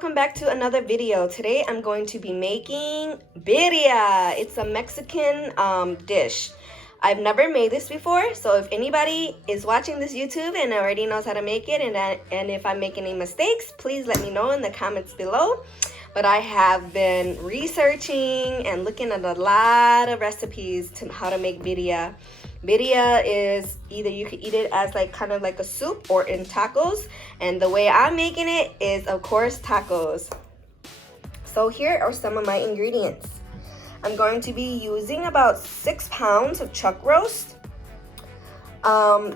welcome back to another video. Today I'm going to be making birria. It's a Mexican dish. I've never made this before, so if anybody is watching this YouTube and already knows how to make it, and if I make any mistakes, please let me know in the comments below. But I have been researching and looking at a lot of recipes to how to make birria. Birria is either you could eat it as kind of like a soup or in tacos, and the way I'm making it is of course tacos. So here are some of my ingredients. I'm going to be using about 6 pounds of chuck roast.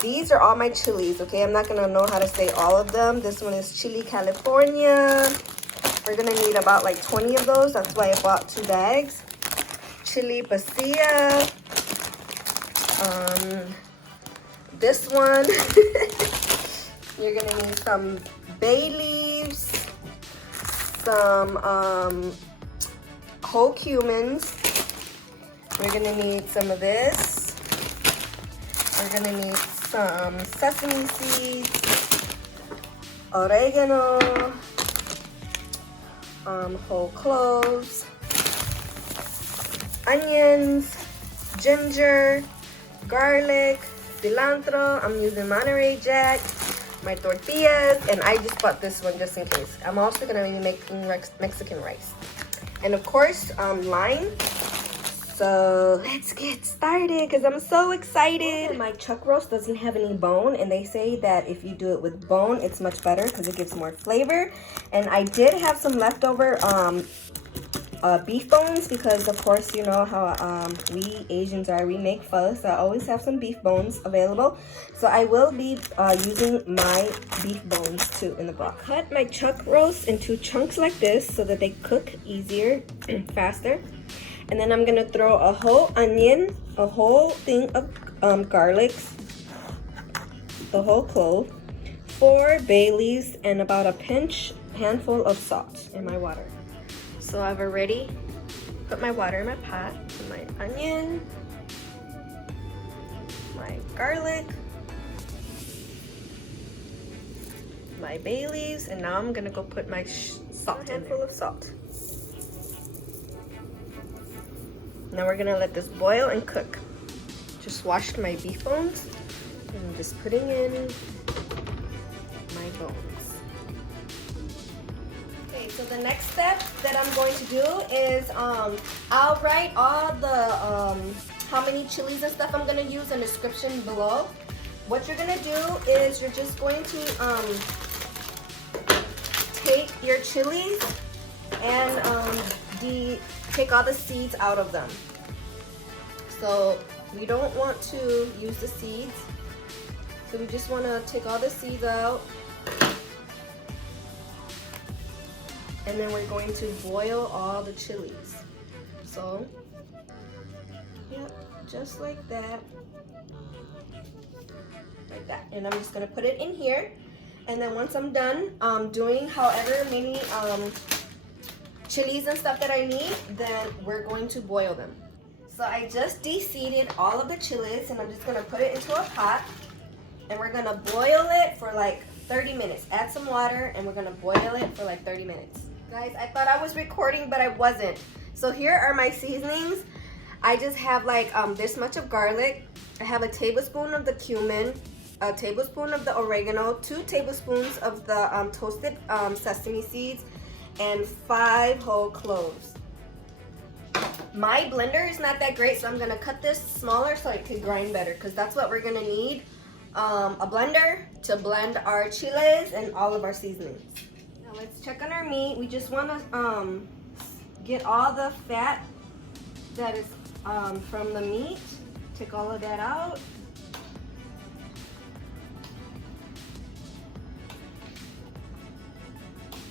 These are all my chilies, okay? I'm not gonna know how to say all of them. This one is Chile California. We're gonna need about 20 of those. That's why I bought 2 bags. Chile Pasilla. This one, you're gonna need some bay leaves, some whole cumins. We're gonna need some of this. We're gonna need some sesame seeds, oregano, whole cloves, onions, ginger, garlic, cilantro. I'm using Monterey Jack, my tortillas, and I just bought this one just in case. I'm also gonna be making Mexican rice, and of course lime. So let's get started because I'm so excited. My chuck roast doesn't have any bone, and they say that if you do it with bone it's much better because it gives more flavor. And I did have some leftover beef bones because of course you know how we Asians are, we make pho, so I always have some beef bones available. So I will be using my beef bones too in the broth. Cut my chuck roast into chunks like this so that they cook easier and faster. And then I'm gonna throw a whole onion, a whole thing of garlics, the whole clove, 4 bay leaves, and about a handful of salt in my water. So I've already put my water in my pot, my onion, my garlic, my bay leaves, and now I'm gonna go put my salt, a handful of salt. Now we're gonna let this boil and cook. Just washed my beef bones, and I'm just putting in my bones. Okay, so the next step that I'm going to do is I'll write all the how many chilies and stuff I'm gonna use in the description below. What you're gonna do is you're just going to take your chilies and take all the seeds out of them. So we don't want to use the seeds. So we just want to take all the seeds out. And then we're going to boil all the chilies. So, yep, just like that. Like that. And I'm just going to put it in here. And then once I'm done doing however many chilies and stuff that I need, then we're going to boil them. So I just de-seeded all of the chilies, and I'm just gonna put it into a pot, and we're gonna boil it for 30 minutes. Add some water, and we're gonna boil it for 30 minutes. Guys, I thought I was recording, but I wasn't. So here are my seasonings. I just have this much of garlic. I have a tablespoon of the cumin, a tablespoon of the oregano, 2 tablespoons of the toasted sesame seeds, and 5 whole cloves. My blender is not that great, so I'm gonna cut this smaller so it can grind better, because that's what we're gonna need, a blender to blend our chiles and all of our seasonings. Now let's check on our meat. We just wanna get all the fat that is from the meat, take all of that out.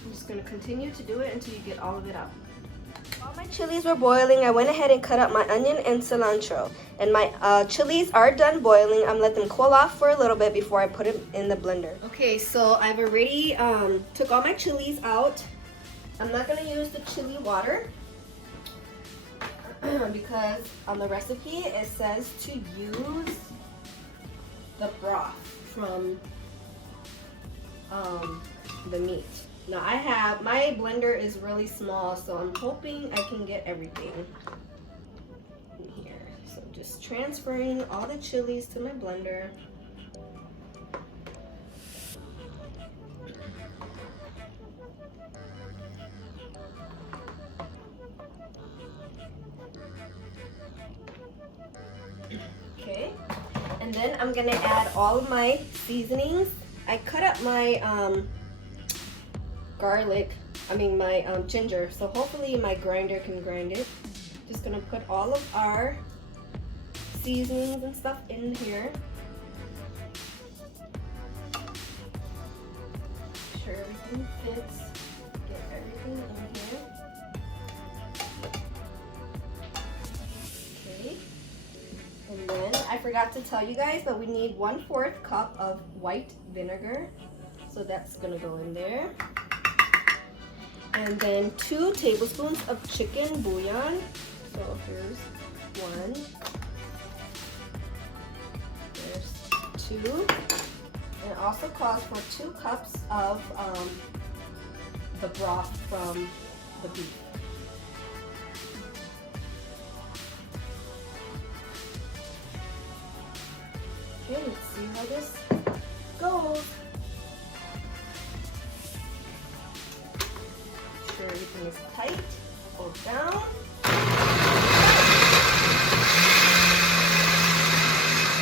I'm just gonna continue to do it until you get all of it out. While my chilies were boiling, I went ahead and cut up my onion and cilantro. And my chilies are done boiling. I'm letting them cool off for a little bit before I put them in the blender. Okay, so I've already took all my chilies out. I'm not gonna use the chili water because on the recipe it says to use the broth from the meat. Now I have, my blender is really small, so I'm hoping I can get everything in here. So just transferring all the chilies to my blender. Okay, and then I'm gonna add all of my seasonings. I cut up my my ginger, so hopefully my grinder can grind it. Just gonna put all of our seasonings and stuff in here. Make sure everything fits. Get everything in here. Okay. And then I forgot to tell you guys that we need 1/4 cup of white vinegar. So that's gonna go in there. And then 2 tablespoons of chicken bouillon. So here's 1. There's 2. And it also calls for 2 cups of the broth from the beef. Okay, let's see how this goes. Make sure everything is tight. Pull down.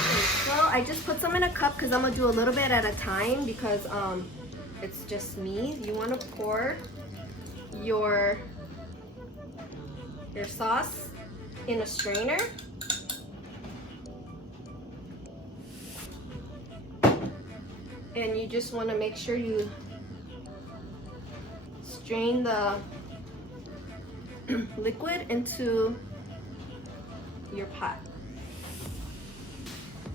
Okay, so I just put some in a cup because I'm gonna do a little bit at a time because it's just me. You want to pour your sauce in a strainer. And you just want to make sure you strain the liquid into your pot.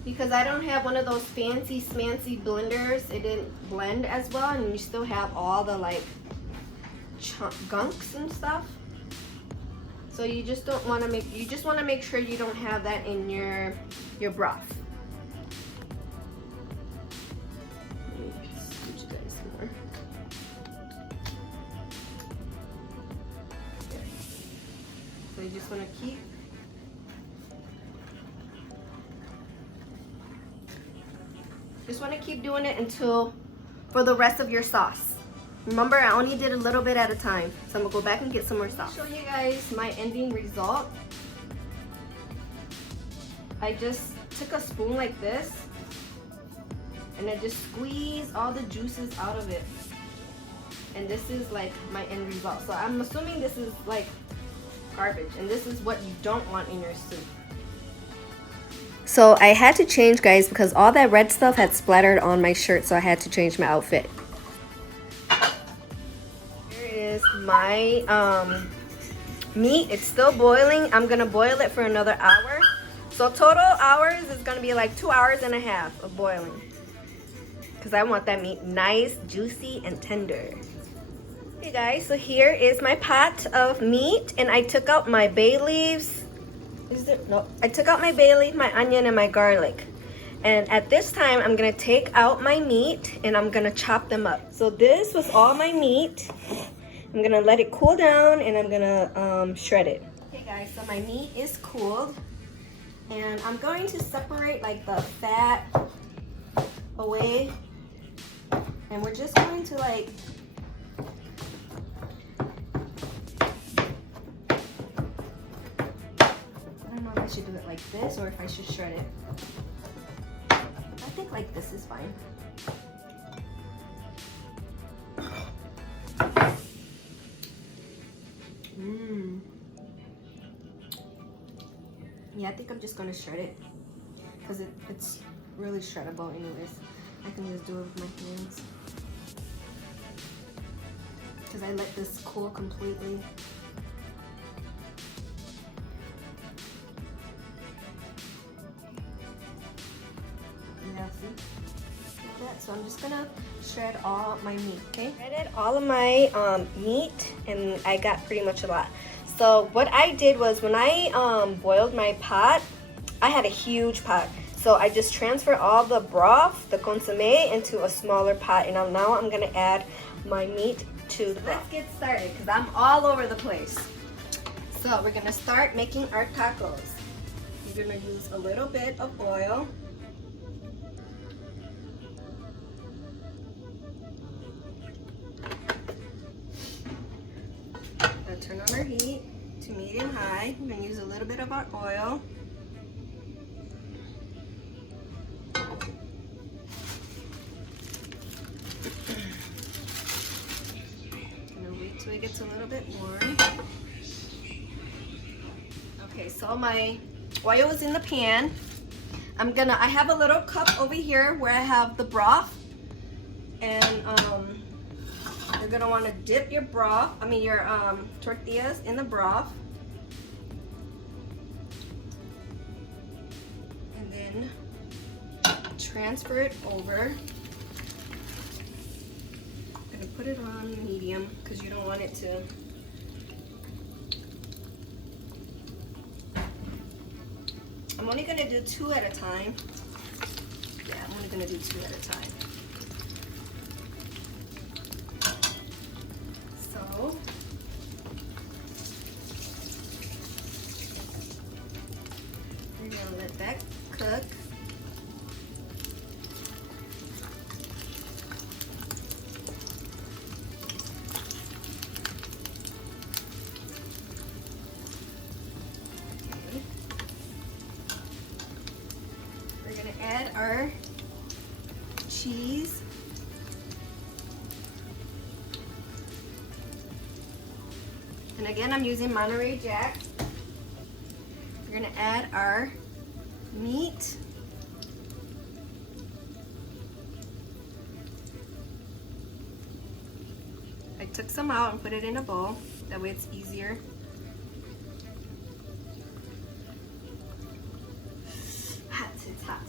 Because I don't have one of those fancy smancy blenders, it didn't blend as well, and you still have all the like gunks and stuff. So you just don't want to you just want to make sure you don't have that in your broth. So you just want to keep doing it until for the rest of your sauce. Remember, I only did a little bit at a time, so I'm gonna go back and get some more sauce. I'll show you guys my ending result. I just took a spoon like this and I just squeezed all the juices out of it, and this is like my end result. So I'm assuming this is like garbage, and this is what you don't want in your soup. So I had to change, guys, because all that red stuff had splattered on my shirt, so I had to change my outfit. Here is my meat. It's still boiling. I'm gonna boil it for another hour. So total hours is gonna be like 2.5 hours of boiling, because I want that meat nice, juicy, and tender. Hey guys, so here is my pot of meat, and I took out my bay leaves. I took out my bay leaf, my onion, and my garlic. And at this time, I'm gonna take out my meat and I'm gonna chop them up. So this was all my meat. I'm gonna let it cool down and I'm gonna shred it. Okay guys, so my meat is cooled, and I'm going to separate like the fat away, and we're just going to like I should do it like this or if I should shred it. I think like this is fine. Yeah, I think I'm just gonna shred it because it's really shreddable anyways. I can just do it with my hands because I let this cool completely. So I'm just gonna shred all my meat, okay? Shredded all of my meat, and I got pretty much a lot. So what I did was when I boiled my pot, I had a huge pot. So I just transferred all the broth, the consomme, into a smaller pot, and now I'm gonna add my meat to the Let's get started because I'm all over the place. So we're gonna start making our tacos. You're gonna use a little bit of oil. Gonna turn on our heat to medium high. We're gonna use a little bit of our oil. Gonna wait till it gets a little bit warm. Okay, so my oil is in the pan. I have a little cup over here where I have the broth, and you're gonna want to dip your tortillas in the broth, and then transfer it over. I'm gonna put it on medium because you don't want it to. I'm only gonna do 2 at a time. Yeah, I'm only gonna do 2 at a time. So, we're gonna let that cook. Add our cheese. And again, I'm using Monterey Jack. We're gonna add our meat. I took some out and put it in a bowl. That way it's easier. It's hot.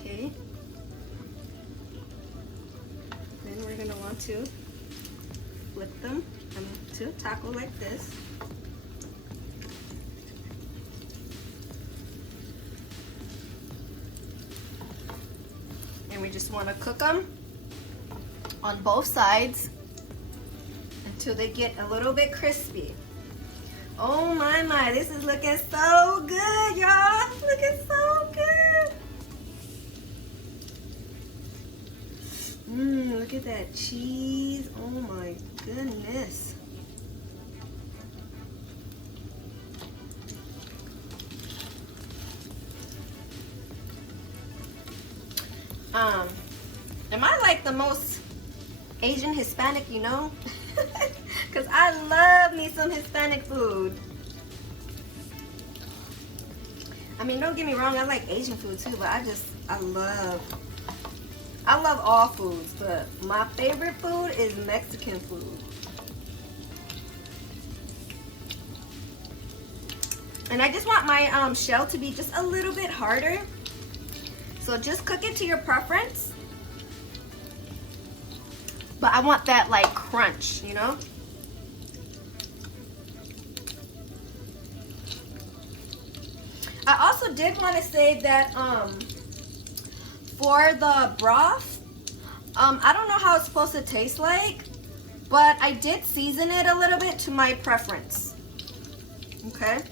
Okay. Then we're gonna want to flip them to a taco like this. And we just want to cook them on both sides until they get a little bit crispy. Oh my, this is looking so good, y'all. Looking so good. Look at that cheese. Oh my goodness. Am I like the most Asian Hispanic, you know? Because I love me some Hispanic food. I mean, don't get me wrong, I like Asian food too, but I love all foods, but my favorite food is Mexican food. And I just want my shell to be just a little bit harder. So just cook it to your preference. But I want that like crunch, you know? I also did want to say that for the broth, I don't know how it's supposed to taste like, but I did season it a little bit to my preference. Okay?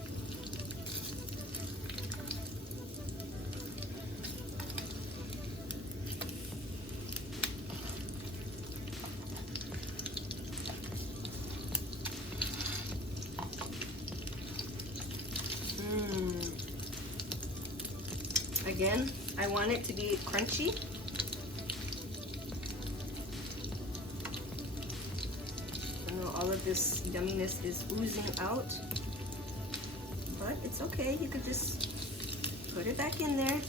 Again, I want it to be crunchy. I know all of this yumminess is oozing out, but it's okay. You could just put it back in there.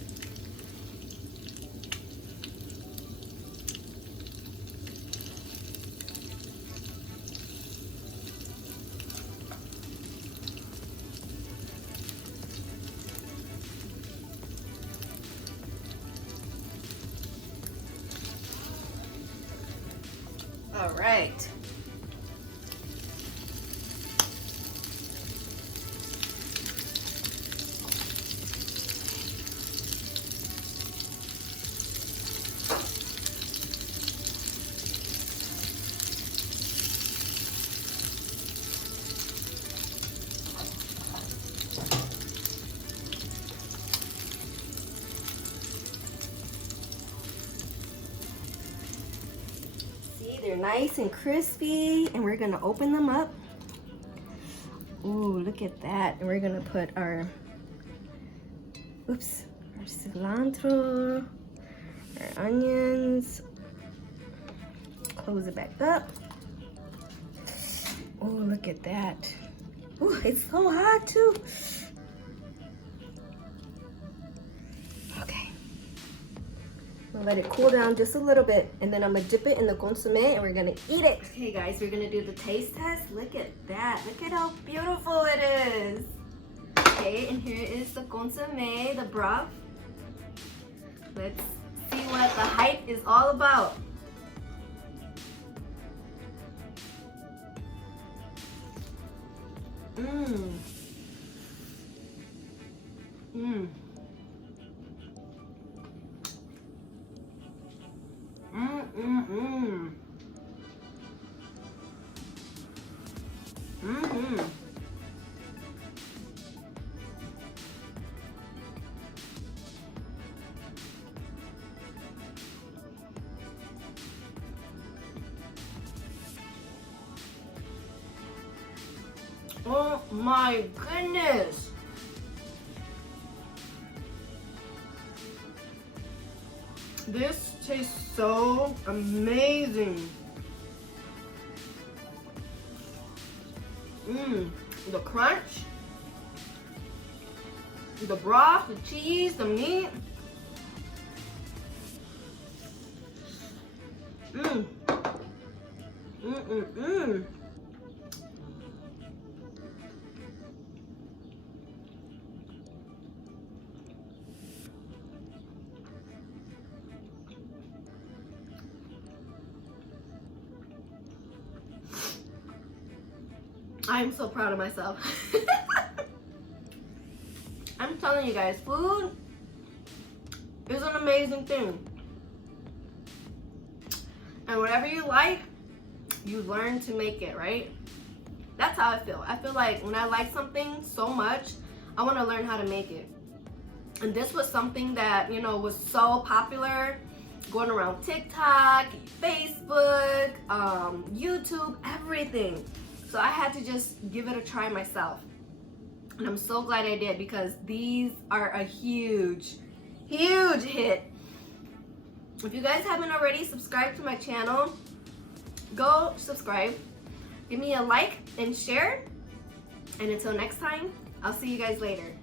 All right. They're nice and crispy, and we're gonna open them up. Ooh, look at that. And we're gonna put our, our cilantro, our onions. Close it back up. Oh, look at that. Ooh, it's so hot too. Okay. I'll let it cool down just a little bit, and then I'm gonna dip it in the consomme and we're gonna eat it. Okay guys, we're gonna do the taste test. Look at that. Look at how beautiful it is. Okay, and here is the consomme, the broth. Let's see what the hype is all about. Mmm. Mmm. Mmm. Mmm. Oh my goodness. This tastes so amazing. Mmm, the crunch, the broth, the cheese, the meat. Mmm. Mmm. I am so proud of myself. I'm telling you guys, food is an amazing thing. And whatever you like, you learn to make it, right? That's how I feel. I feel like when I like something so much, I want to learn how to make it. And this was something that, you know, was so popular, going around TikTok, Facebook, YouTube, everything. So I had to just give it a try myself. And I'm so glad I did, because these are a huge, huge hit. If you guys haven't already subscribed to my channel, go subscribe. Give me a like and share. And until next time, I'll see you guys later.